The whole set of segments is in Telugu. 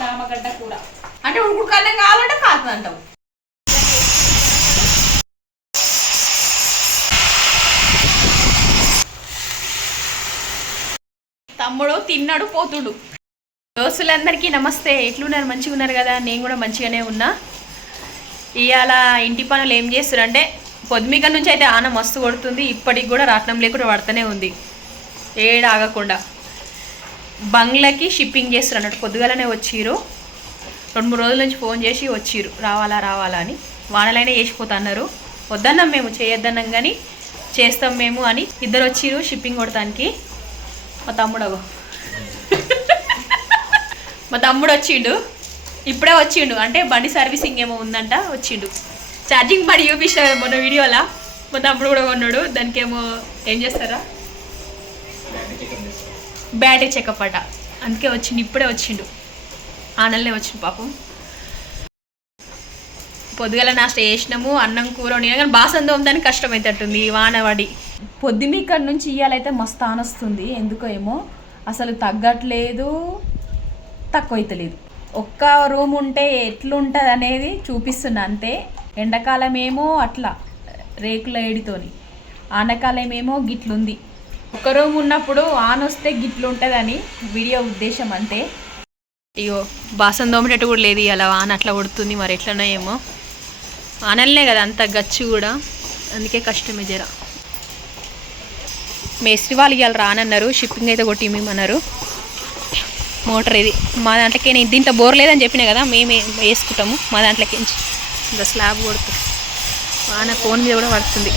చామగడ్డ కూర అంటే ఉడుకు కావాలంటే కాదు అంటావు. తమ్ముడు తిన్నాడు పోతుడు. దోస్తులందరికీ నమస్తే. ఎట్లున్నారు? మంచిగా ఉన్నారు కదా? నేను కూడా మంచిగానే ఉన్నా. ఇవాళ ఇంటి పనులు ఏం చేస్తున్నారు పొద్దుమిక నుంచి అయితే ఆన మస్తు కొడుతుంది. ఇప్పటికి కూడా రాట్నం లేకుండా పడుతూనే ఉంది. ఏడాగకుండా. బంగ్లాకి షిప్పింగ్ చేస్తారు అన్నట్టు. పొద్దుగాలనే వచ్చిరు రెండు మూడు రోజుల నుంచి ఫోన్ చేసి వచ్చిరు రావాలా రావాలా అని. వానలైనా చేసిపోతా అన్నారు వద్దన్నాం మేము చేయొద్దన్నాం కానీ చేస్తాం మేము అని ఇద్దరు వచ్చిరు షిప్పింగ్ కొడటానికి మా తమ్ముడు మా తమ్ముడు వచ్చిండు. ఇప్పుడే వచ్చిండు. అంటే బండి సర్వీసింగ్ ఏమో ఉందంట వచ్చిండు. ఛార్జింగ్ బండి చూపించిన మొన్న వీడియోలా. మా తమ్ముడు కూడా కొన్నాడు. దానికేమో ఏం చేస్తారా? బ్యాటరీ చెకప్ అట. అందుకే వచ్చిండు ఇప్పుడే వచ్చిండు. ఆనల్నే వచ్చిండు పాపం. పొద్దుగల నాష్ట చేసినాము అన్నం కూర వండినా కానీ బాసం తోమడానికి కష్టమైతట్టుంది వానవాడి పొద్దున్న ఇక్కడ నుంచి ఇయ్యాలైతే మస్తు ఆనొస్తుంది ఎందుకో ఏమో. అసలు తగ్గట్లేదు తక్కువ అవుతలేదు ఒక్క రూమ్ ఉంటే ఎట్లుంటుంది అనేది చూపిస్తున్నా అంతే. ఎండాకాలం ఏమో అట్లా రేకుల ఏడితోని. ఆనకాలం ఏమో గిట్లుంది. ఒక రూమ్ ఉన్నప్పుడు ఆన్ వస్తే గిట్లు ఉంటుందని వీడియో ఉద్దేశం అంతే. అయ్యో బాసం దోమటట్టు కూడా లేదు అలా వాన అట్లా కొడుతుంది మరి ఎట్లనో ఏమో. వానలనే కదా అంత గచ్చి కూడా అందుకే కష్టమే జర. మేస్త్రి వాళ్ళు ఇవాళ రానన్నారు షిప్పింగ్ అయితే కొట్టి ఇమ్మన్నారు మోటార్ ఇది. మా దాంట్లోకి నేను దీంట్లో బోర్ లేదని చెప్పిన కదా మేమే వేసుకుంటాము మా దాంట్లోకి. ఇంకా స్లాబ్ కొడుతుంది. వాన ఫోన్ మీద కూడా పడుతుంది.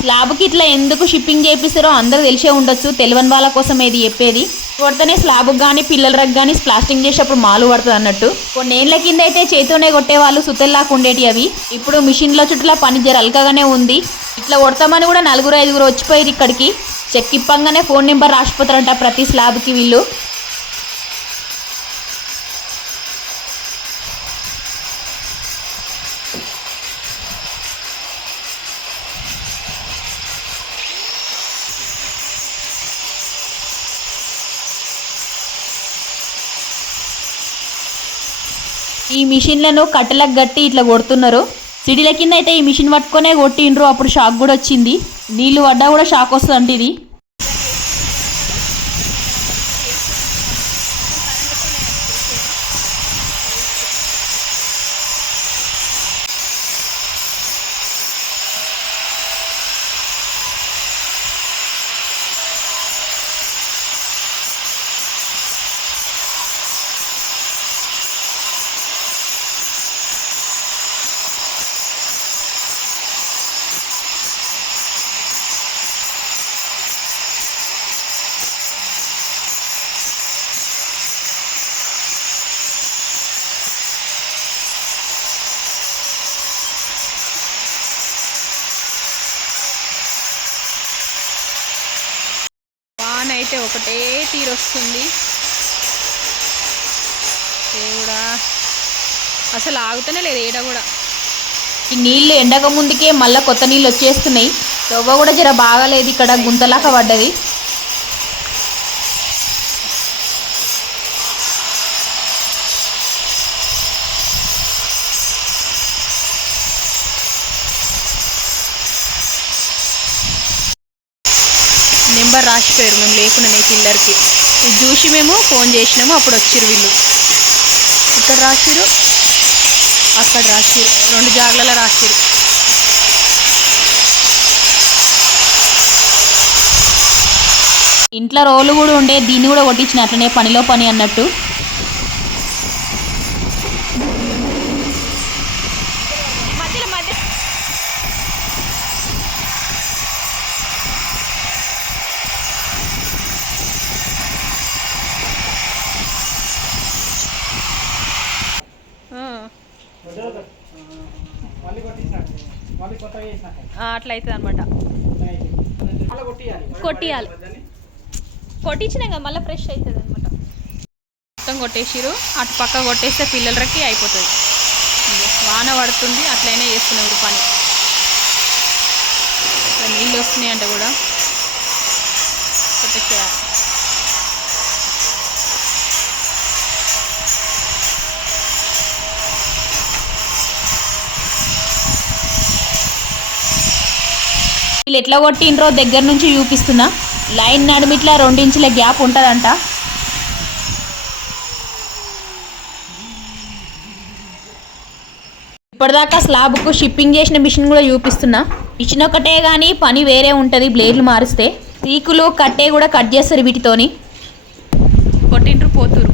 స్లాబ్కి ఇట్లా ఎందుకు షిప్పింగ్ చేపిస్తారో అందరూ తెలిసే ఉండొచ్చు. తెలియని వాళ్ళ కోసం ఇది చెప్పేది? కొడితేనే స్లాబ్కి కానీ పిల్లల రగ్ కానీ ప్లాస్టింగ్ చేసేటప్పుడు మాలు పడుతుంది అన్నట్టు. కొన్ని ఏళ్ళ కింద అయితే చేతితోనే కొట్టేవాళ్ళు సుతల్లాగా ఉండేటి అవి. ఇప్పుడు మిషన్లో చుట్టూలా పని జర అల్కగానే ఉంది. ఇట్లా కొడతామని కూడా నలుగురు ఐదుగురు వచ్చిపోయారు ఇక్కడికి. చెక్ ఇప్పంగానే ఫోన్ నెంబర్ రాసిపోతారంట ప్రతి స్లాబ్కి వీళ్ళు. ఈ మిషన్లను కట్టెలకు గట్టి ఇట్లా కొడుతున్నారు. సిటీల కింద అయితే ఈ మిషన్ పట్టుకొనే కొట్టిండ్రు. అప్పుడు షాక్ కూడా వచ్చింది. నీళ్ళు పడ్డా కూడా షాక్ వస్తుంది ఇది. ఒకటే తీరు వస్తుంది. దేవుడా అసలు ఆగుతూనే లేదు ఏడ కూడా. ఈ నీళ్ళు ఎండక ముందుకే మళ్ళీ కొత్త నీళ్ళు వచ్చేస్తున్నాయి. రవ్వ కూడా జర బాగాలేదు ఇక్కడ గుంతలాగా పడ్డది. మర్చిపోయారు మేము లేకుండా పిల్లర్కి ఇది చూసి మేము ఫోన్ చేసినాము అప్పుడు వచ్చిరు వీళ్ళు. ఇక్కడ రాసిరు అక్కడ రాసిరు రెండు జాగ్లలో రాసిరు. ఇంట్లో రోలు కూడా ఉండే దీన్ని కూడా కొట్టించిన అట్లనే పనిలో పని అన్నట్టు. అట్లా అవుతుంది అనమాట కొట్టియాలి. కొట్టించినాక మళ్ళీ ఫ్రెష్ అవుతుంది అనమాట మొత్తం కొట్టేసిరు అటు పక్క కొట్టేస్తే పిల్లలకి అయిపోతుంది. వాన పడుతుంది అట్లయినా చేస్తున్నారు పని నీళ్ళు వస్తున్నాయి అంట కూడా. కొట్టేసేయాలి. ఎట్లా కొట్టిండ్రో దగ్గర నుంచి చూపిస్తున్నా. లైన్ నడుమిట్లా రెండించుల గ్యాప్ ఉంటుందంట. ఇప్పటిదాకా స్లాబ్కు షిప్పింగ్ చేసిన మిషన్ కూడా చూపిస్తున్నా. మిషన్ ఒకటే కానీ పని వేరే ఉంటుంది బ్లేడ్లు మారిస్తే. సీకులు కట్టే కూడా కట్ చేస్తారు వీటితోని. కొట్టిండ్రు పోతురు.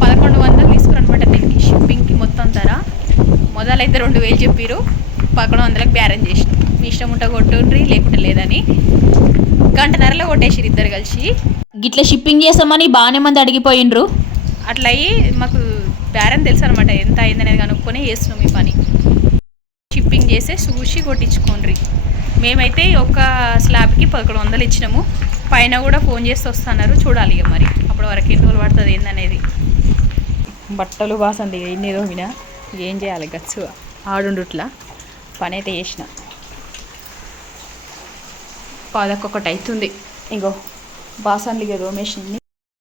పదకొండు వందలు తీసుకురనమాట దీనికి. షిప్పింగ్కి మొత్తం ధర. మొదలైతే రెండు వేలు చెప్పారు పదకొండు వందలకు బ్యారెన్ చేసిన. మీ ఇష్టం ఉంటే కొట్టుండ్రి లేకుంటే లేదని. గంటన్నరలో కొట్టేసిరు ఇద్దరు కలిసి. గిట్ల షిప్పింగ్ చేస్తామని బాగానే మంది అడిగిపోయిండ్రు. అట్లా అయ్యి మాకు బేరం తెలుసు అనమాట ఎంత అయిందనేది కనుక్కొని చేస్తున్నాం ఈ పని. షిప్పింగ్ చేసే చూసి కొట్టించుకోండి మేమైతే ఒక స్లాబ్కి పదకొండు వందలు ఇచ్చినాము. పైన కూడా ఫోన్ చేసి వస్తున్నారు చూడాలి ఇక మరి. అప్పటి వరకు ఎన్ని రోజులు పడుతుంది ఏందనేది. బట్టలు బాసంది ఎన్ని రోజున ఏం చేయాలి గచ్చు ఆడుండుట్లా. పని అయితే చేసిన పాదకొకటి అవుతుంది ఇగో బాసన్లు ఇక దోమేసినవి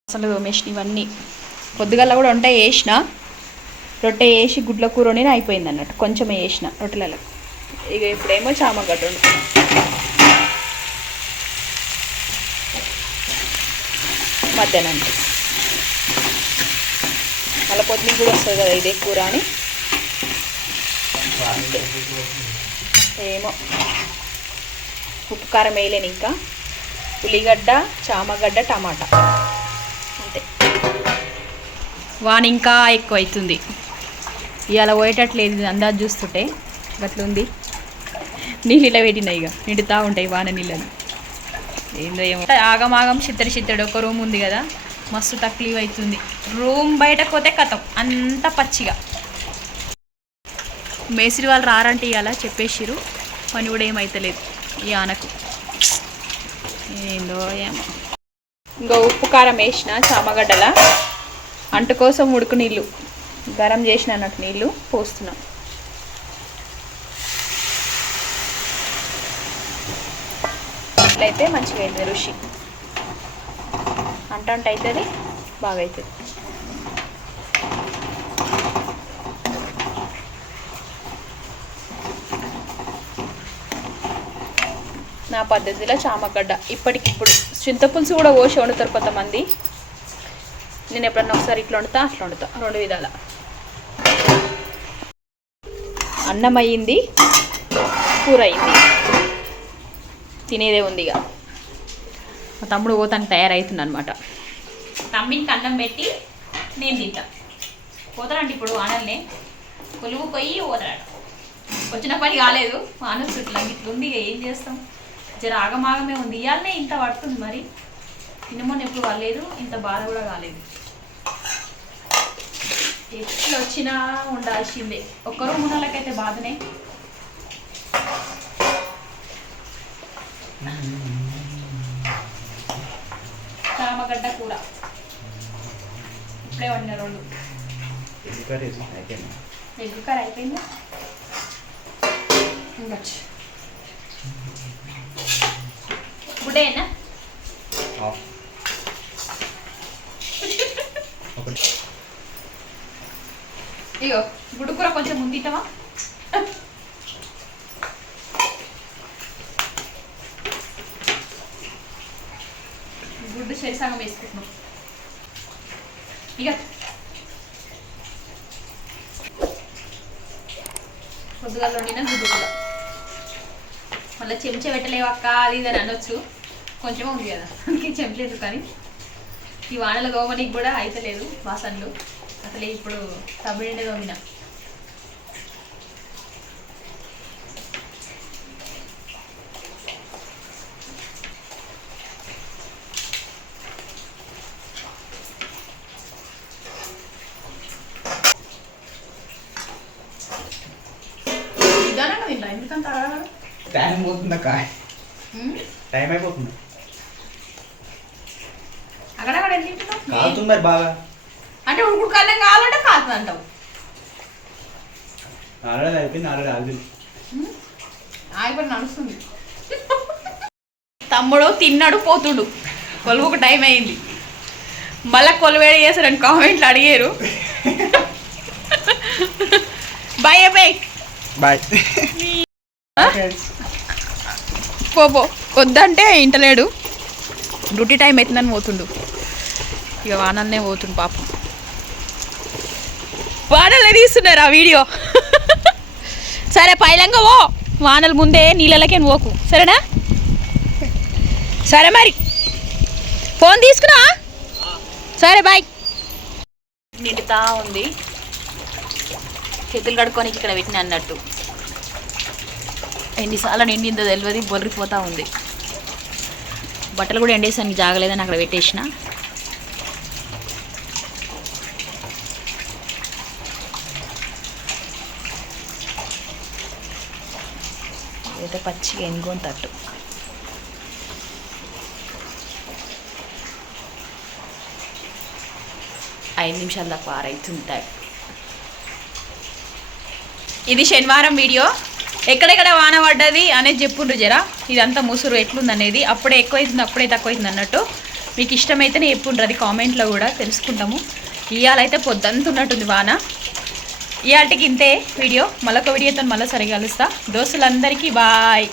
బాసన్లు దోమేసినవి ఇవన్నీ పొద్దుగల్లా కూడా వంట వేసిన రొట్టె వేసి గుడ్ల కూరని అయిపోయింది అన్నట్టు కొంచెమే వేసిన రొట్టెలలో ఇక ఇప్పుడేమో చామగడ్డ వండుకున్నాం మధ్యాహ్నం మళ్ళీ పొద్దున కూడా వస్తుంది కదా ఇదే కూర అని. అంతే. ఏమో ఉప్పు కారం వేయలేను ఇంకా. ఉల్లిగడ్డ చామగడ్డ టమాటా. అంతే. వాన ఇంకా ఎక్కువ అవుతుంది ఇవాళ పోయేటట్లేదు ఇది అందాజు చూస్తుంటే. అట్లుంది నీళ్ళు ఇలా పెట్టినాయి ఇక నిండుతూ ఉంటాయి వాన నీళ్ళని ఏందో ఏమో. ఆగమాగం చిత్తడి చిత్తడి ఒక రూమ్ ఉంది కదా. మస్తు తక్లీవ్ అవుతుంది. రూమ్ బయటకు పోతే కథం అంత పచ్చిగా. మేసిరి వాళ్ళు రారంటే ఇవాళ చెప్పేసిరు పని కూడా ఏమైతలేదు ఈ ఆనకు. ఏందో ఏమో. ఇంకా ఉప్పు కారం వేసిన చామగడ్డల అంటు కోసం ఉడుకు నీళ్ళు గరం చేసిన అన్నట్టు నీళ్ళు పోస్తున్నాం. అట్లయితే మంచిగా అవుతుంది రుచి. అంట అంట అవుతుంది బాగా అవుతుంది నా పద్ధతిలో చామగడ్డ. ఇప్పటికిప్పుడు చింతపులుసు కూడా పోసి వండుతారు కొంతమంది. నేను ఎప్పుడన్నా ఒకసారి ఇట్లా వండుతా అట్లా వండుతా. రెండు విధాల. అన్నం అయ్యింది కూర అయింది తినేదే ఉంది ఇక మా తమ్ముడు పోతానికి తయారవుతుంది అనమాట తమ్మికి అన్నం పెట్టి నేను తింటా. పోతానంటే ఇప్పుడు ఆనల్నే కొలువు పోయి పోతాడు వచ్చిన పని కాలేదు. వాన చుట్లా ఇట్లా ఇక ఏం చేస్తాం? జర ఆగమాగమే ఉంది. ఇవాళనే ఇంత పడుతుంది మరి. తినమని ఎప్పుడు కాలేదు ఇంత బాధ కూడా కాలేదు. ఎట్లా వచ్చినా ఉండాల్సిందే. ఒక్కరు మూడలకైతే బాధనే. చామగడ్డ కూర. ఇప్పుడే వండిన రెండు. ఎగ్ కర్రీ అయిపోయిందా? ఉండొచ్చు గుడ్డేనా ఇగో గుడ్డు కూర కొంచెం ముందిటమా గుడ్డు సరిసగం వేసుకుంటున్నాం ఇక పొద్దుగాల వండిన గుడ్డు కూర. మళ్ళీ చెంచా పెట్టలేవు అక్క? అది ఇది అని అనొచ్చు. కొంచెమే ఉంది కదా అందుకే చెంచలేదు కానీ ఈ వానల దోమనికి కూడా అయితలేదు వాసనలు. అసలు ఇప్పుడు తమిళ దోమిన. నిదానంగా తింటా ఎందుకంత అడగడం టైం పోతుందా కాయ టైం అయిపోతుంది. ఎంత తింటున్నావు? కాలుతుంది మరి బాగా. అంటే ఉడుకుడు కన్నం కావాలంటే కాలుతుంది అంటావు. ఆల్రెడీ అయిపోయింది ఆల్రెడీ ఆగింది ఆగిపోయి నడుస్తుంది. తమ్ముడు తిన్నాడు పోతుడు. కొలువుకు టైం అయింది. మళ్ళా కొలువేడి చేస్తారని కామెంట్లు అడిగారు. బాయ్ బాయ్ బాయ్ పో వద్దంటే ఇంటలేడు. డ్యూటీ టైం అవుతుందని పోతుండు. ఇక వానల్నే పోతుండు పాపం. వానల్నే తీస్తున్నారు ఆ వీడియో. సరే పైలంగా ఓ వానలు ముందే నీళ్ళకే పోకు. సరేనా? సరే మరి. ఫోన్ తీసుకున్నా సరే బాయ్. నిండుతా ఉంది. చేతులు కడుక్కొని ఇక్కడ పెట్టిన అన్నట్టు. ఎన్నిసార్లు నిండిందో తెలియదు బొర్రిపోతూ ఉంది. బట్టలు కూడా ఎండేసానికి జాగలేదని అక్కడ పెట్టేసిన. అంటే పచ్చి ఎనుగోని తట్టు. ఐదు నిమిషాల దాకా ఆరైతుంటాయి ఇది శనివారం వీడియో. ఎక్కడెక్కడ వాన పడ్డది అనేది చెప్పుండ్రు జరా. ఇదంతా ముసురు ఎట్లుంది అనేది అప్పుడే ఎక్కువైతుంది అప్పుడే తక్కువైతుంది అన్నట్టు. మీకు ఇష్టమైతేనే చెప్పుండ్రు అది కామెంట్లో కూడా తెలుసుకుంటాము. ఇవాళైతే పొద్దంత ఉన్నట్టుంది వాన. ఇవాటికి ఇంతే వీడియో. మళ్ళొక వీడియోతో మళ్ళీ సరిగా కలుస్తా దోస్తులందరికీ బాయ్.